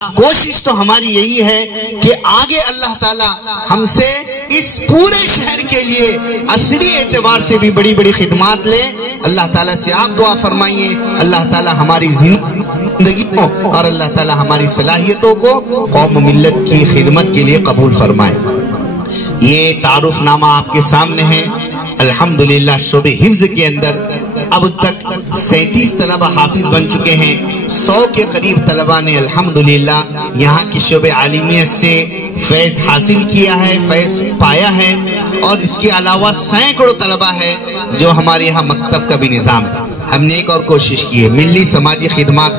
کوشش تو ہماری یہی ہے کہ آگے اللہ تعالیٰ ہم سے اس پورے شہر کے لیے عصری اعتبار سے بھی بڑی بڑی خدمات لے. اللہ تعالیٰ سے آپ دعا فرمائیے اللہ تعالیٰ ہماری زندگی کو اور اللہ تعالیٰ ہماری صلاحیتوں کو قوم و ملت کی خدمت کے لیے قبول فرمائے. یہ تعارف نامہ آپ کے سامنے ہے. الحمدللہ شعبہ حفظ کے اندر اب تک 37 طلبہ حافظ بن چکے ہیں. 100 کے قریب طلبہ نے الحمدللہ یہاں کی شعبہ عالمیت سے فیض حاصل کیا ہے، فیض پایا ہے. اور اس کے علاوہ سینکڑوں طلبہ ہے جو ہمارے یہاں مکتب کا بھی نظام ہے. ہم نے ایک اور کوشش کی ہے، ملی سماجی خدمات.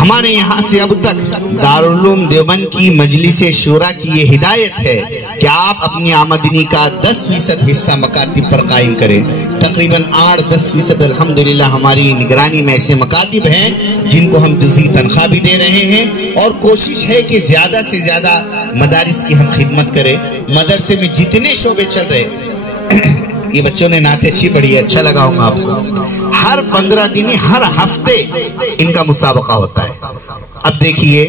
ہمارے یہاں سے اب تک دارالعلوم دیوبند کی مجلس شورا کی یہ ہدایت ہے کہ آپ اپنی آمدنی کا 10% حصہ مکاتب پر قائم کریں. تقریباً 8-10% الحمدللہ ہماری نگرانی میں ایسے مکاتب ہیں جن کو ہم جزئی تنخواہ بھی دے رہے ہیں. اور کوشش ہے کہ زیادہ سے زیادہ مدارس کی ہم خدمت کریں. مدرسے میں جتنے شعبے چل رہے یہ بچوں نے نعت اچھی پڑھی ہے، اچھا لگا ہوگا آپ کو. ہر 15 دن ہر ہفتے ان کا مسابقہ ہوتا ہے. اب دیکھیے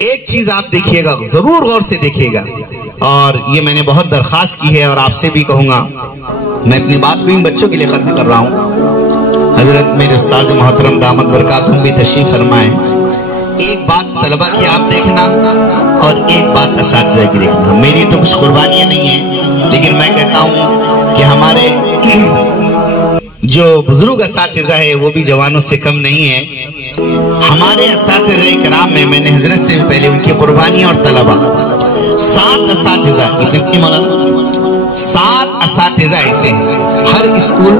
ایک چیز آپ دیکھیے گا، ضرور غور سے دیکھیے گا، اور یہ میں نے بہت درخواست کی ہے اور آپ سے بھی کہوں گا. میں اپنی بات بھی ان بچوں کے لیے ختم کر رہا ہوں. حضرت میرے استاد محترم دامت برکاتہم بھی تشریف فرمائیں. ایک بات طلبہ کی آپ دیکھنا اور ایک بات اساتذہ کی دیکھنا. میری تو کچھ قربانیاں نہیں ہیں، لیکن میں کہتا ہوں کہ ہمارے جو بزرگ اساتذہ ہے وہ بھی جوانوں سے کم نہیں ہے. ہمارے اساتذہ کرام میں نے حضرت سے پہلے ان کی قربانیاں اور طلبہ 7 اساتذہ، کتنے مولانا؟ 7 اساتذہ ایسے ہیں. ہر اسکول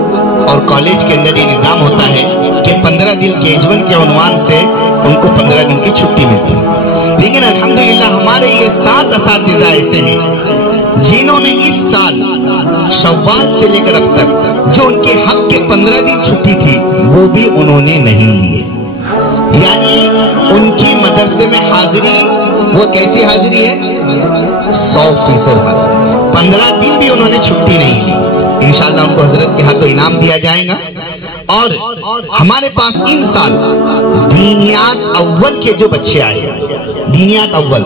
اور کالج کے اندر یہ نظام ہوتا ہے کہ 15 دن کے ایجمنٹ کے عنوان سے ان کو 15 دن کی چھٹی ملتی ہے. لیکن الحمدللہ ہمارے یہ 7 اساتذہ ایسے ہیں جنہوں نے اس سال شوال سے لے کر اب تک جو ان کے حق کے 15 دن چھٹی تھی وہ بھی انہوں نے نہیں لیے. یعنی ان کی مدرسے میں حاضری وہ کیسی حاضری ہے؟ 100% حاضری. 15 دن بھی انہوں نے چھٹی نہیں لی. انشاءاللہ ان کو حضرت کے ہاتھوں انعام دیا جائے گا. اور ہمارے پاس ان سال دینیات اول کے جو بچے آئے، دینیات اول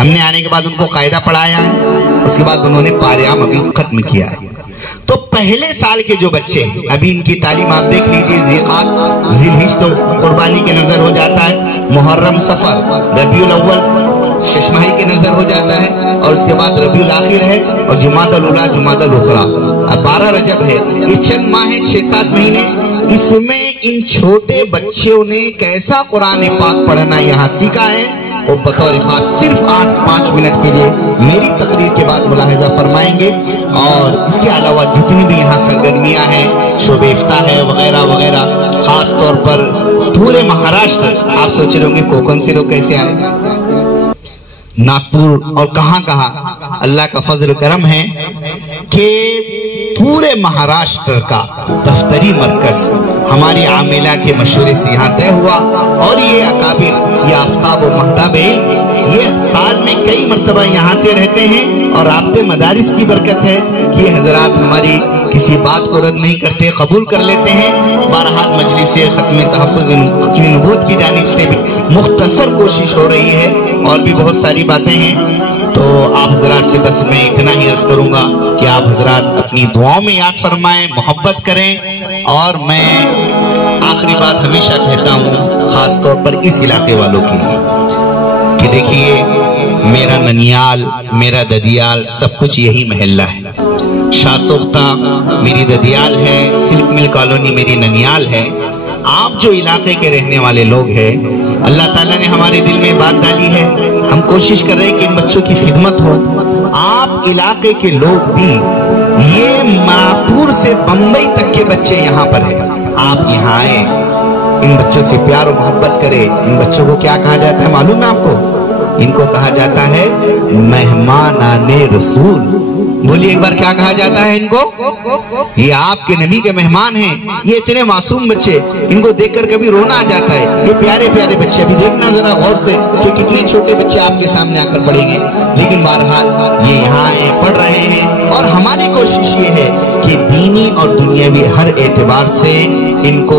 ہم نے آنے کے بعد ان کو قاعدہ پڑھایا ہے، اس کے بعد انہوں نے پاریام ابھی ختم کیا ہے. تو پہلے سال کے جو بچے ابھی ان کی تعلیم آپ دیکھ لیجئے، ذیقات ذیلحج تو قربانی کے نظر ہو جاتا ہے، محرم صفر ربیع الاول ششماہی کے نظر ہو جاتا ہے، اور اس کے بعد ربیع الاخر ہے، اور جمادی الاولیٰ جمادی الاخری، اب 12 رجب ہے. یہ چند ماہ ہیں، 6-7 مہینے. اس میں ان چھوٹے بچوں نے کیسا قرآن پاک پڑھنا یہاں سیکھا ہے وہ بطور خاص صرف 8-5 منٹ کے لیے میری تقریر کے بعد ملاحظہ فرمائیں گے. اور اس کے علاوہ جتنی بھی یہاں سرگرمیاں ہیں، شعبہ افتاح ہے وغیرہ وغیرہ، خاص طور پر پورے مہاراشٹر، آپ سوچ رہے ہوں گے کوکن سے لوگ کیسے آئے، ناگپور اور کہاں کہاں. اللہ کا فضل و کرم ہے کہ پورے مہاراشٹر کا دفتری مرکز ہماری عاملہ کے مشورے سے یہاں طے ہوا. اور یہ اکابر، یہ آفتاب و مہتاب یہ سال میں کئی مرتبہ یہاں آتے رہتے ہیں. اور رابطے مدارس کی برکت ہے کہ یہ حضرات ہماری کسی بات کو رد نہیں کرتے، قبول کر لیتے ہیں. بہرحال مجلس ختم تحفظ ختم نبوت کی جانب سے بھی مختصر کوشش ہو رہی ہے، اور بھی بہت ساری باتیں ہیں. تو آپ حضرات سے بس میں اتنا ہی عرض کروں گا کہ آپ حضرات اپنی دعاؤں میں یاد فرمائیں، محبت کریں. اور میں آخری بات ہمیشہ کہتا ہوں خاص طور پر اس علاقے والوں کے لیے کہ دیکھیے میرا ننیال، میرا ددیال سب کچھ یہی محلہ ہے. شاہ سوختہ میری ددیال ہے، سلک مل کالونی میری ننیال ہے. آپ جو علاقے کے رہنے والے لوگ ہیں، اللہ تعالیٰ نے ہمارے دل میں بات ڈالی ہے، ہم کوشش کر رہے ہیں کہ ان بچوں کی خدمت ہو. آپ علاقے کے لوگ بھی، یہ ناگپور سے بمبئی تک کے بچے یہاں پر ہیں، آپ یہاں آئیں، ان بچوں سے پیار و محبت کریں. ان بچوں کو کیا کہا جاتا ہے معلوم ہے آپ کو؟ ان کو کہا جاتا ہے مہمانان رسول. بولیے ایک بار کیا کہا جاتا ہے ان کو؟ یہ آپ کے نبی کے مہمان ہیں. یہ اتنے معصوم بچے، ان کو دیکھ کر کبھی رونا آ جاتا ہے. یہ پیارے پیارے بچے، ابھی دیکھنا ذرا غور سے کہ کتنے چھوٹے بچے آپ کے سامنے آ کر پڑھیں گے. لیکن بہرحال یہ یہاں پڑھ رہے ہیں. اور ہماری کوشش یہ ہے کہ دینی اور دنیاوی ہر اعتبار سے ان کو